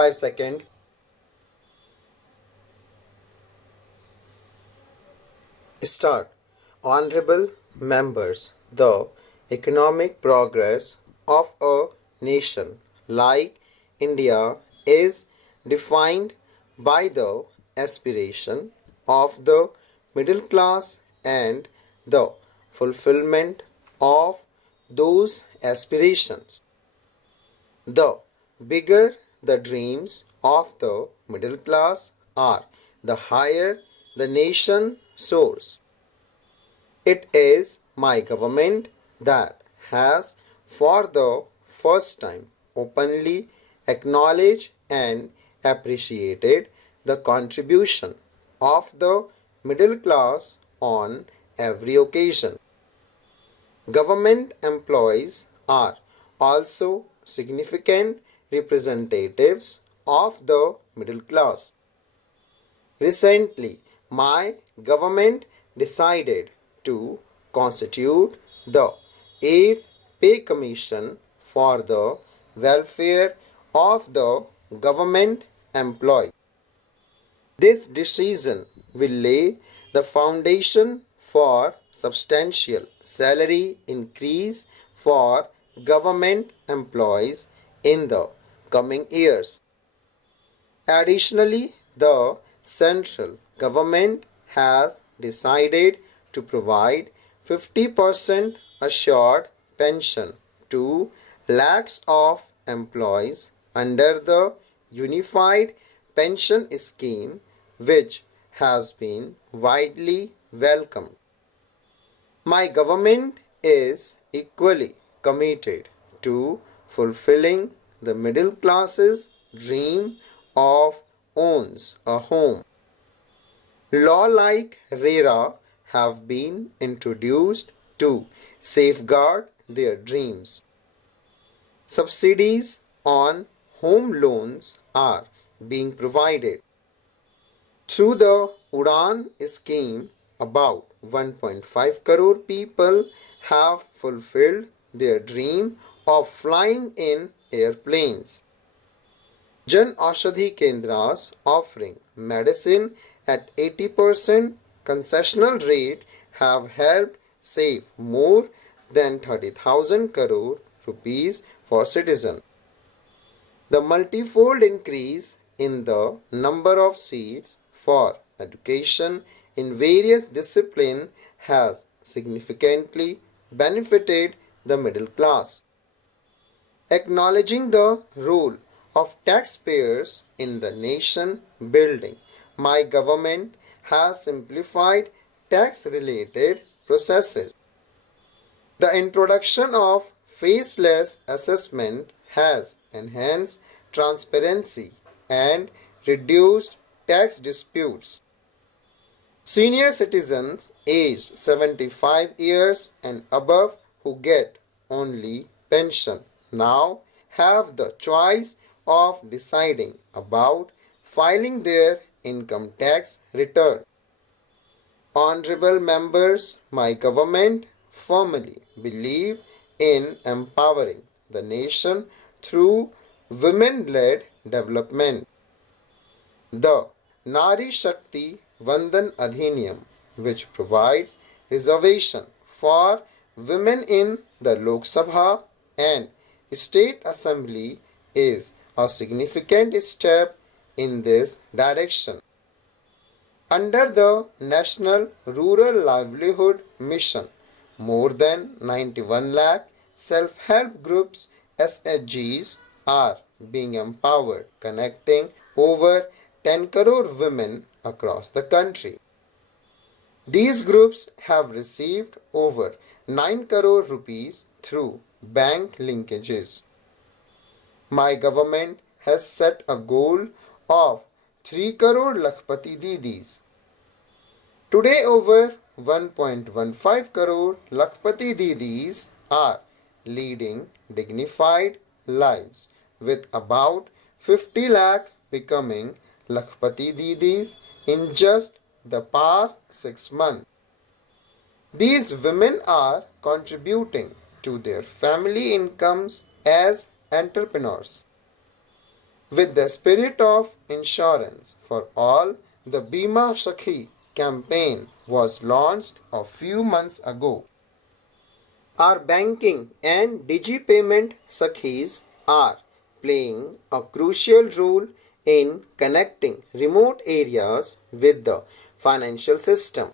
5 seconds. Start. Honorable members, the economic progress of a nation like India is defined by the aspiration of the middle class and the fulfillment of those aspirations. The bigger the dreams of the middle class are, the higher the nation soars. It is my government that has, for the first time, openly acknowledged and appreciated the contribution of the middle class on every occasion. Government employees are also significant representatives of the middle class. Recently, my government decided to constitute the 8th Pay Commission for the welfare of the government employee. This decision will lay the foundation for substantial salary increase for government employees in the coming years. Additionally, the central government has decided to provide 50% assured pension to lakhs of employees under the Unified Pension Scheme, which has been widely welcomed. My government is equally committed to fulfilling the middle class's dream of owns a home. Law like RERA have been introduced to safeguard their dreams. Subsidies on home loans are being provided. Through the UDAN scheme, about 1.5 crore people have fulfilled their dream of flying in airplanes. Jan Aushadhi Kendras offering medicine at 80% concessional rate have helped save more than 30,000 crore rupees for citizens. The multifold increase in the number of seats for education in various disciplines has significantly benefited the middle class. Acknowledging the role of taxpayers in the nation building, my government has simplified tax-related processes. The introduction of faceless assessment has enhanced transparency and reduced tax disputes. Senior citizens aged 75 years and above who get only pension now have the choice of deciding about filing their income tax return. Honorable members, my government firmly believe in empowering the nation through women-led development. The Nari Shakti Vandan Adhiniyam, which provides reservation for women in the Lok Sabha and State Assembly, is a significant step in this direction. Under the National Rural Livelihood Mission, more than 91 lakh self-help groups SHGs are being empowered, connecting over 10 crore women across the country. These groups have received over 9 crore rupees through bank linkages. My government has set a goal of 3 crore Lakhpati Didis. Today over 1.15 crore Lakhpati Didis are leading dignified lives, with about 50 lakh becoming Lakhpati Didis in just the past 6 months. These women are contributing to their family incomes as entrepreneurs. With the spirit of insurance for all, the Bima Sakhi campaign was launched a few months ago. Our banking and digi-payment Sakhis are playing a crucial role in connecting remote areas with the financial system.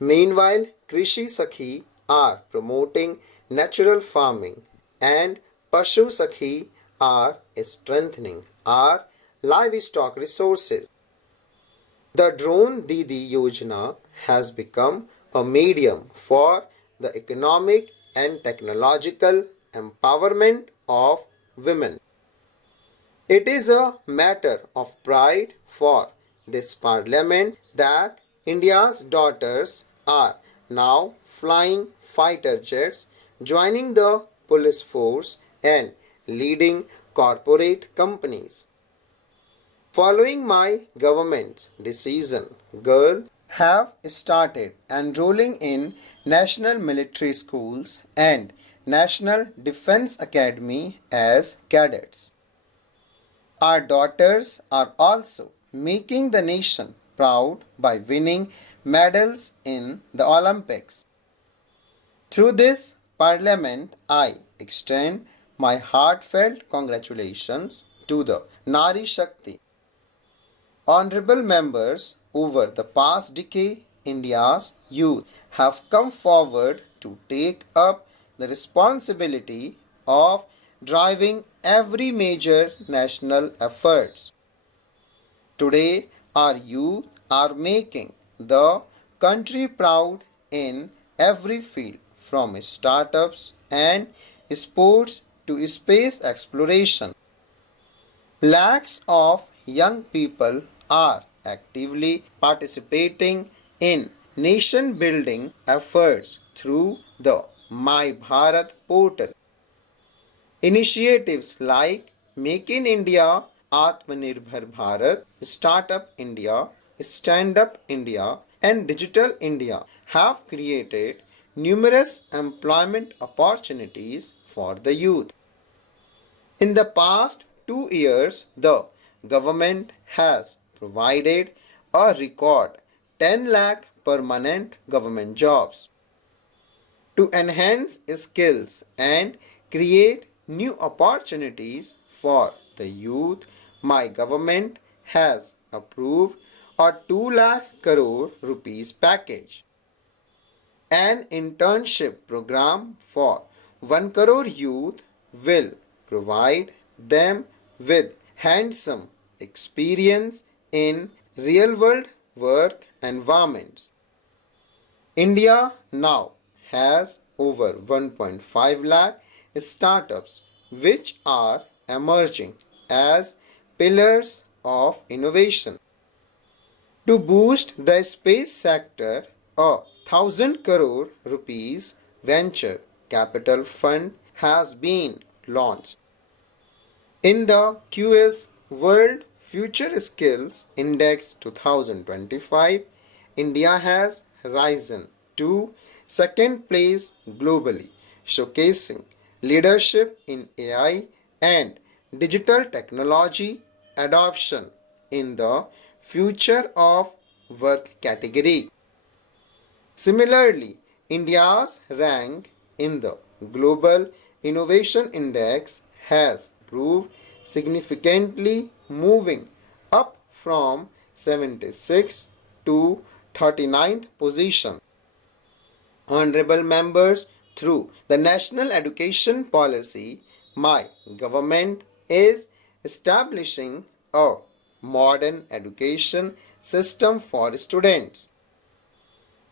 Meanwhile, Krishi Sakhi are promoting natural farming and Pashu Sakhi are strengthening our livestock resources. The Drone Didi Yojana has become a medium for the economic and technological empowerment of women. It is a matter of pride for this parliament that India's daughters are now flying fighter jets, joining the police force and leading corporate companies. Following my government's decision, girls have started enrolling in national military schools and National Defense Academy as cadets. Our daughters are also making the nation proud by winning medals in the Olympics. Through this parliament, I extend my heartfelt congratulations to the Nari Shakti. Honorable members, over the past decade, India's youth have come forward to take up the responsibility of driving every major national efforts. Today, our youth are making the country proud in every field, from startups and sports to space exploration. Lakhs of young people are actively participating in nation building efforts through the My Bharat portal. Initiatives like Make in India, Atmanirbhar Bharat, Startup India, Stand Up India, and Digital India have created numerous employment opportunities for the youth. In the past 2 years, the government has provided a record 10 lakh permanent government jobs. To enhance skills and create new opportunities for the youth, my government has approved a 2 lakh crore rupees package. An internship program for 1 crore youth will provide them with hands-on experience in real-world work environments. India now has over 1.5 lakh startups which are emerging as pillars of innovation. To boost the space sector, a 1,000 crore rupees venture capital fund has been launched. In the QS World Future Skills Index 2025, India has risen to second place globally, showcasing leadership in AI and digital technology adoption in the future of work category. Similarly, India's rank in the Global Innovation Index has improved significantly, moving up from 76th to 39th position. Honorable members, through the National Education Policy, my government is establishing a modern education system for students.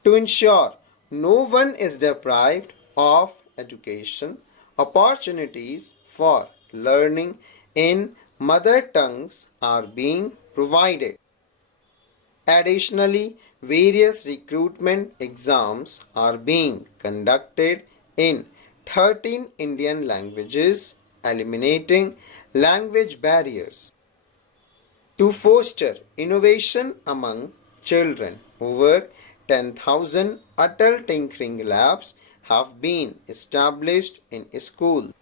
To ensure no one is deprived of education, opportunities for learning in mother tongues are being provided. Additionally, various recruitment exams are being conducted in 13 Indian languages, eliminating language barriers. To foster innovation among children, over 10,000 Atal Tinkering Labs have been established in schools.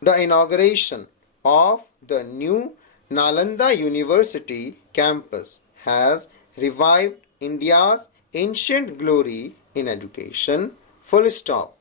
The inauguration of the new Nalanda University campus has revived India's ancient glory in education. Full stop.